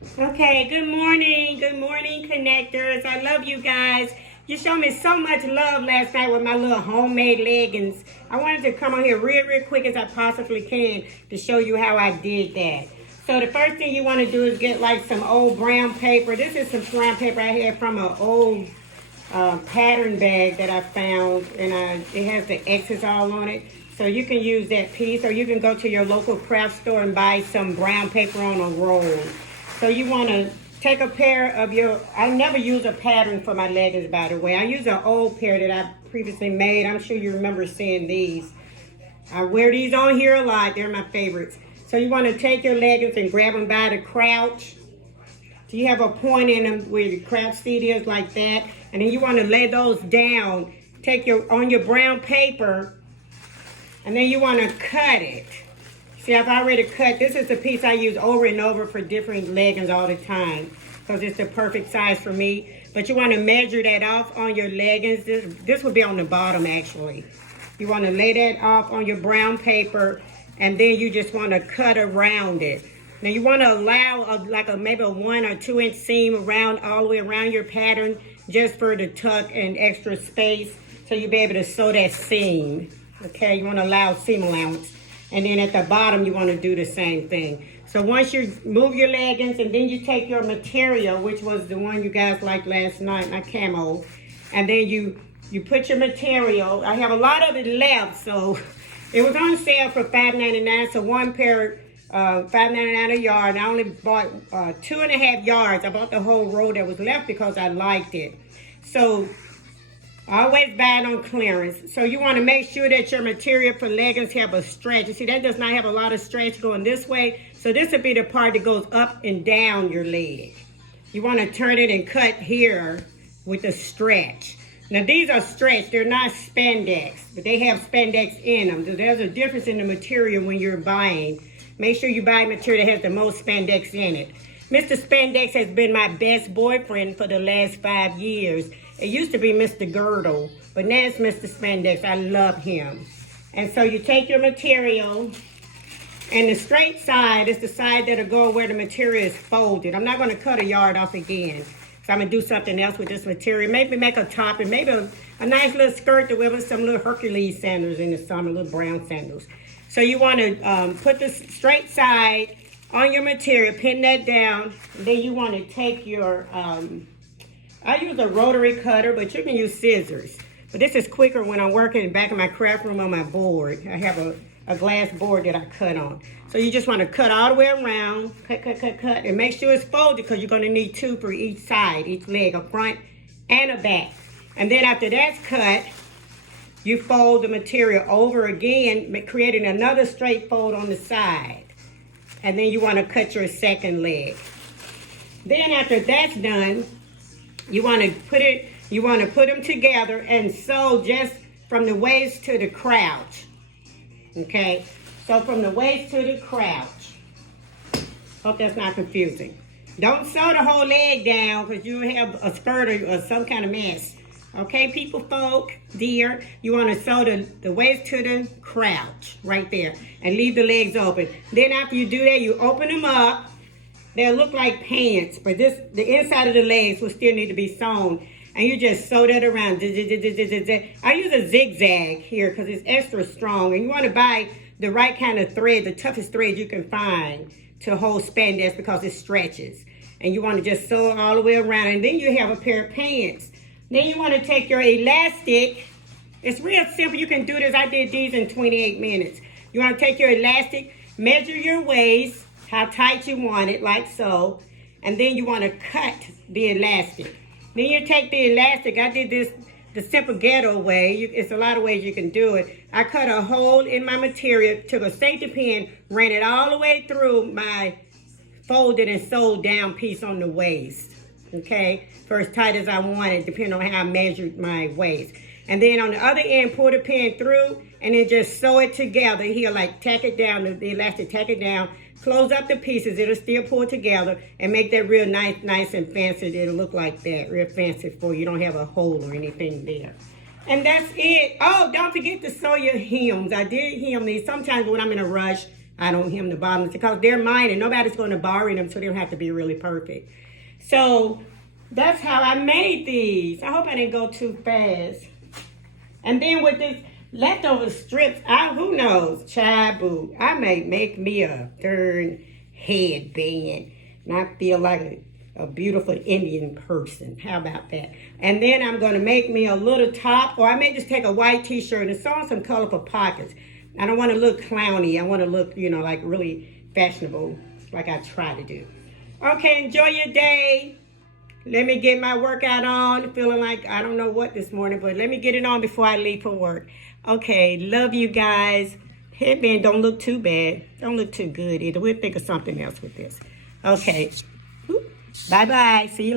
Okay, good morning, connectors. I love you guys. You showed me so much love last night with my little homemade leggings. I wanted to come on here real quick as I possibly can to show you how I did that. So the first thing you want to do is get like some old brown paper. This is some brown paper I had from an old pattern bag that I found, and it has the X's all on it. So you can use that piece, or you can go to your local craft store and buy some brown paper on a roll. So you want to take a pair of I never use a pattern for my leggings, by the way. I use an old pair that I previously made. I'm sure you remember seeing these. I wear these on here a lot. They're my favorites. So you want to take your leggings and grab them by the crouch. So you have a point in them where the crouch seat is, like that. And then you want to lay those down. On your brown paper, and then you want to cut it. See, I've already cut. This is the piece I use over and over for different leggings all the time because it's the perfect size for me. But you want to measure that off on your leggings. This will be on the bottom, actually. You want to lay that off on your brown paper, and then you just want to cut around it. Now you want to allow maybe a 1 or 2 inch seam all the way around your pattern, just for the tuck and extra space, so you'll be able to sew that seam. Okay, you want to allow seam allowance. And then at the bottom, you want to do the same thing. So once you move your leggings, and then you take your material, which was the one you guys liked last night, my camo, and then you put your material. I have a lot of it left, so it was on sale for $5.99. So one pair, $5.99 a yard. And I only bought 2.5 yards. I bought the whole row that was left because I liked it. So I always buy it on clearance. So you want to make sure that your material for leggings have a stretch. You see, that does not have a lot of stretch going this way. So this would be the part that goes up and down your leg. You want to turn it and cut here with a stretch. Now these are stretched. They're not spandex, but they have spandex in them. So there's a difference in the material when you're buying. Make sure you buy material that has the most spandex in it. Mr. Spandex has been my best boyfriend for the last 5 years. It used to be Mr. Girdle, but now it's Mr. Spandex. I love him. And so you take your material, and the straight side is the side that'll go where the material is folded. I'm not going to cut a yard off again, so I'm going to do something else with this material. Maybe make a top, and maybe a nice little skirt to wear with some little Hercules sandals in the summer, little brown sandals. So you want to put the straight side on your material, pin that down. Then you want to take your, I use a rotary cutter, but you can use scissors. But this is quicker when I'm working in the back of my craft room on my board. I have a glass board that I cut on. So you just want to cut all the way around, cut, and make sure it's folded because you're going to need 2 for each side, each leg, a front and a back. And then after that's cut, you fold the material over again, creating another straight fold on the side. And then you want to cut your second leg. Then after that's done, you want to put them together and sew just from the waist to the crouch. Okay? So from the waist to the crouch. Hope that's not confusing. Don't sew the whole leg down because you have a skirt or some kind of mess. Okay, people, folk, dear, you want to sew the waist to the crouch right there and leave the legs open. Then after you do that, you open them up. They'll look like pants, but the inside of the legs will still need to be sewn. And you just sew that around. I use a zigzag here because it's extra strong. And you want to buy the right kind of thread, the toughest thread you can find to hold spandex because it stretches. And you want to just sew it all the way around. And then you have a pair of pants. Then you want to take your elastic. It's real simple. You can do this. I did these in 28 minutes. You want to take your elastic, measure your waist, how tight you want it, like so. And then you want to cut the elastic. Then you take the elastic. I did this the simple ghetto way. It's a lot of ways you can do it. I cut a hole in my material, took a safety pin, ran it all the way through my folded and sewed down piece on the waist. Okay, for as tight as I wanted, depending on how I measured my waist. And then on the other end, pull the pin through and then just sew it together here, like tack it down, the elastic, tack it down, close up the pieces, it'll still pull together and make that real nice and fancy. It'll look like that, real fancy for you don't have a hole or anything there. And that's it. Oh, don't forget to sew your hems. I did hem these. Sometimes when I'm in a rush, I don't hem the bottoms because they're mine and nobody's going to borrow them, so they don't have to be really perfect. So that's how I made these. I hope I didn't go too fast. And then with this leftover strips, who knows, Chabu, I may make me a darn headband. And I feel like a beautiful Indian person. How about that? And then I'm going to make me a little top, or I may just take a white t-shirt and sew on some colorful pockets. I don't want to look clowny. I want to look, like really fashionable, like I try to do. Okay, enjoy your day. Let me get my workout on. Feeling like I don't know what this morning, but let me get it on before I leave for work. Okay, love you guys. Headband don't look too bad. Don't look too good either. We'll think of something else with this. Okay. Bye-bye. See you later.